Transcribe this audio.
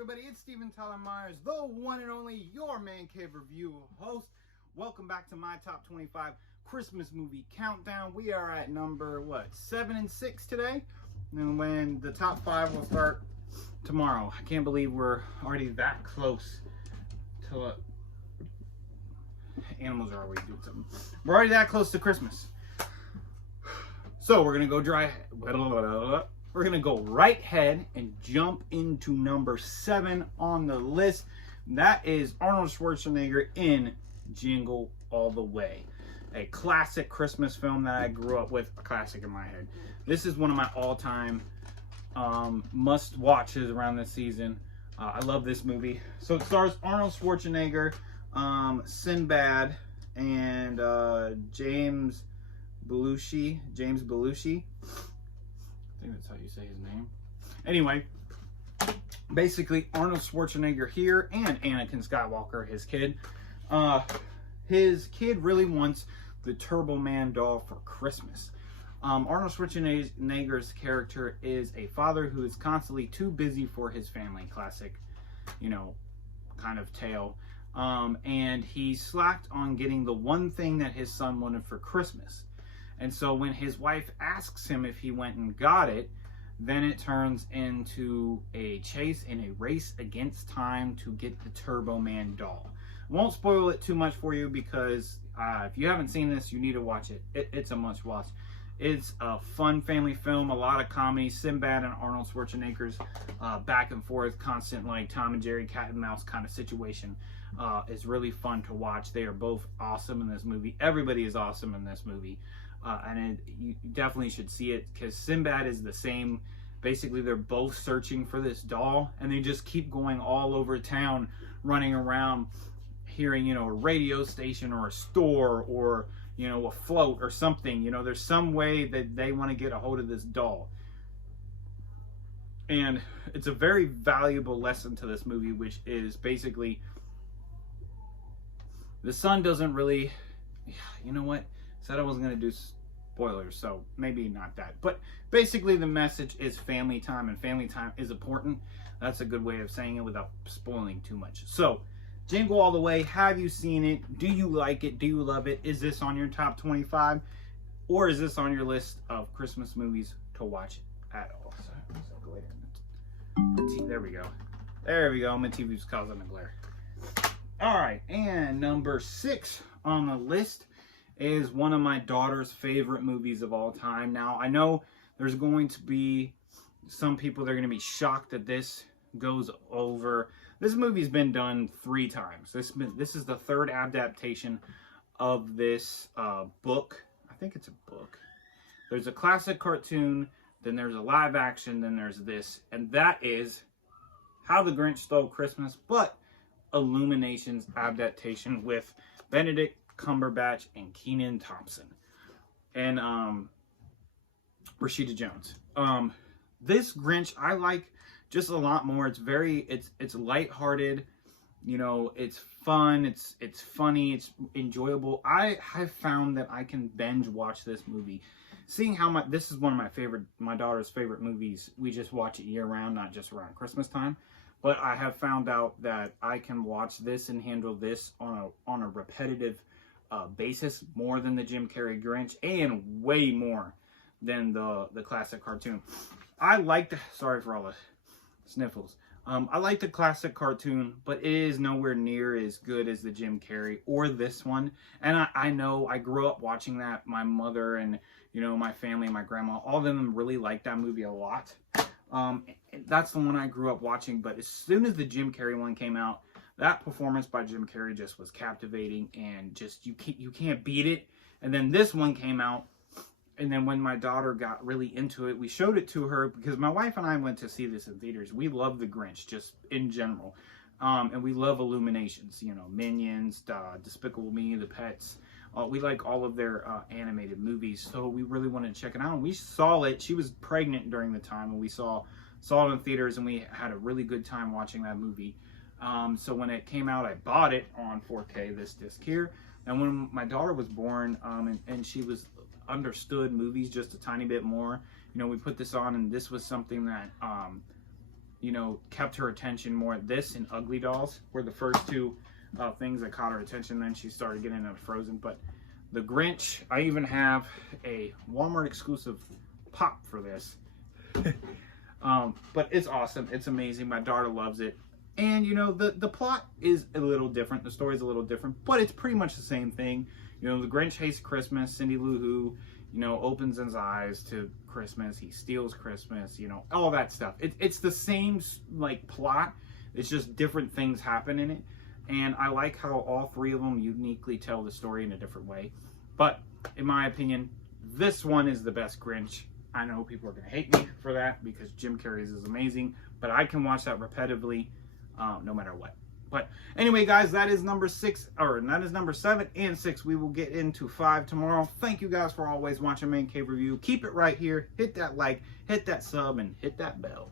everybody, it's Steven Tyler Myers, the one and only your Man Cave Review host. Welcome back to my top 25 Christmas movie countdown. We are at number 7 and 6 today, and when the top 5 will start tomorrow. I can't believe we're already that close to animals are always doing something. We're already that close to Christmas, so we're gonna go We're going to go right ahead and jump into number 7 on the list. That is Arnold Schwarzenegger in Jingle All the Way. A classic Christmas film that I grew up with, a classic in my head. This is one of my all-time must-watches around this season. I love this movie. So it stars Arnold Schwarzenegger, Sinbad, and James Belushi. I think that's how you say his name. Anyway, basically Arnold Schwarzenegger here and Anakin Skywalker, his kid. His kid really wants the Turbo Man doll for Christmas. Arnold Schwarzenegger's character is a father who is constantly too busy for his family. Classic, kind of tale. And he slacked on getting the one thing that his son wanted for Christmas. And so when his wife asks him if he went and got it, then it turns into a chase and a race against time to get the Turbo Man doll. Won't spoil it too much for you because if you haven't seen this, you need to watch it. It's a must watch. It's a fun family film, a lot of comedy. Sinbad and Arnold Schwarzenegger's back and forth, constant like Tom and Jerry cat and mouse kind of situation is really fun to watch. They are both awesome in this movie. Everybody is awesome in this movie. You definitely should see it because Sinbad is the same. Basically, they're both searching for this doll, and they just keep going all over town, running around, hearing, a radio station or a store or, a float or something. There's some way that they want to get a hold of this doll. And it's a very valuable lesson to this movie, which is basically the son doesn't really, said I wasn't going to do spoilers, so maybe not that. But basically the message is family time, and family time is important. That's a good way of saying it without spoiling too much. So, Jingle All the Way, have you seen it? Do you like it? Do you love it? Is this on your top 25? Or is this on your list of Christmas movies to watch at all? There we go. There we go. My TV's causing the glare. Alright, and number 6 on the list is one of my daughter's favorite movies of all time. Now, I know there's going to be some people that are going to be shocked that this goes over. This movie's been done 3 times. This is the 3rd adaptation of this book. I think it's a book. There's a classic cartoon, then there's a live action, then there's this. And that is How the Grinch Stole Christmas, but Illumination's adaptation with Benedict Cumberbatch and Kenan Thompson and Rashida Jones. This Grinch I like just a lot more. It's lighthearted, it's fun, it's funny, it's enjoyable. I have found that I can binge watch this movie. Seeing how this is one of my daughter's favorite movies. We just watch it year round, not just around Christmas time. But I have found out that I can watch this and handle this on a repetitive basis more than the Jim Carrey Grinch, and way more than the classic cartoon. Sorry for all the sniffles. I like the classic cartoon, but it is nowhere near as good as the Jim Carrey or this one. And I know I grew up watching that. My mother and my family, my grandma, all of them really liked that movie a lot. That's the one I grew up watching. But as soon as the Jim Carrey one came out, that performance by Jim Carrey just was captivating, and just you can't beat it. And then this one came out, and then when my daughter got really into it, we showed it to her because my wife and I went to see this in theaters. We love the Grinch just in general, and we love Illuminations. Minions, Despicable Me, The Pets. We like all of their animated movies, so we really wanted to check it out. And we saw it. She was pregnant during the time, and we saw it in theaters, and we had a really good time watching that movie. So when it came out, I bought it on 4K, this disc here. And when my daughter was born, and she was understood movies just a tiny bit more, we put this on, and this was something that you know, kept her attention more. This and Ugly Dolls were the first two things that caught her attention. Then she started getting into Frozen. But the Grinch, I even have a Walmart exclusive pop for this. But it's awesome. It's amazing. My daughter loves it. And, you know, the plot is a little different. The story is a little different, but it's pretty much the same thing. You know, the Grinch hates Christmas. Cindy Lou Who, you know, opens his eyes to Christmas. He steals Christmas, you know, all that stuff. It's the same, like, plot. It's just different things happen in it. And I like how all three of them uniquely tell the story in a different way. But, in my opinion, this one is the best Grinch. I know people are going to hate me for that because Jim Carrey's is amazing. But I can watch that repetitively. No matter what. But anyway, guys, that is number 7 and 6. We will get into 5 tomorrow. Thank you guys for always watching Man Cave Review. Keep it right here. Hit that like, hit that sub, and hit that bell.